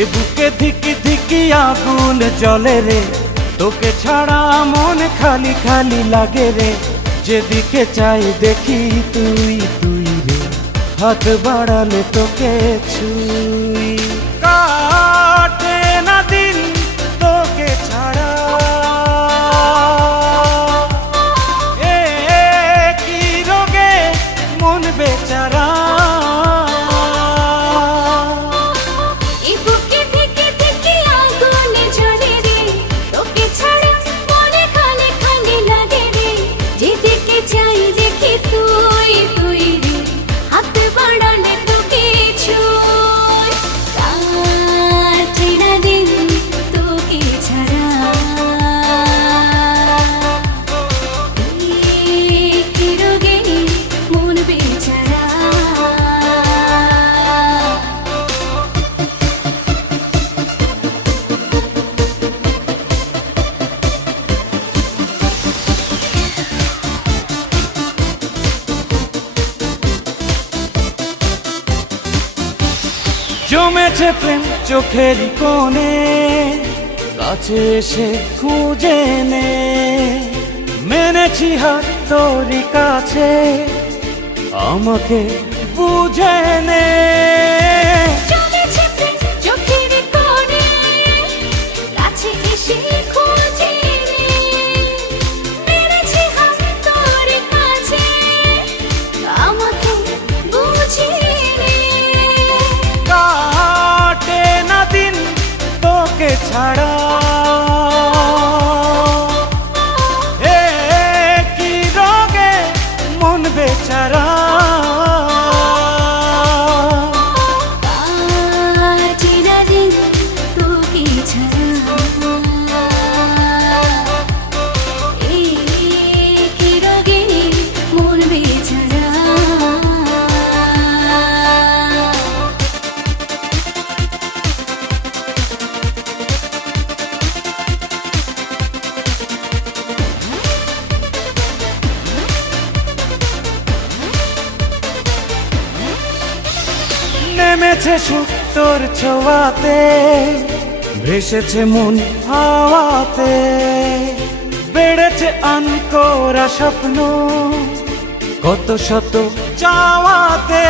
এ বুকে ধিকি ধিকি আগুন জ্বলে রে, তোকে ছাড়া মন খালি খালি লাগে রে। যেদিকে চাই দেখি তুই তুই রে, হাত বাড়ালে তোকে ছুঁই। কাটে না দিন তোকে ছাড়া, এ কি রোগে মন বেচারা। জমেছে প্রেম চোখের কোণে, কাছে এসে খুঁজে নে। মেনেছি হাত তোরই কাছে, আমাকে বুঝে নে। ছাড়া এ কি রোগে মন বেচারা। নেমেছে সুখ তোর ছোঁয়াতে, ভেসেছে মন হাওয়াতে। বেড়েছে আনকোরা স্বপ্ন, কত শত চাওয়াতে।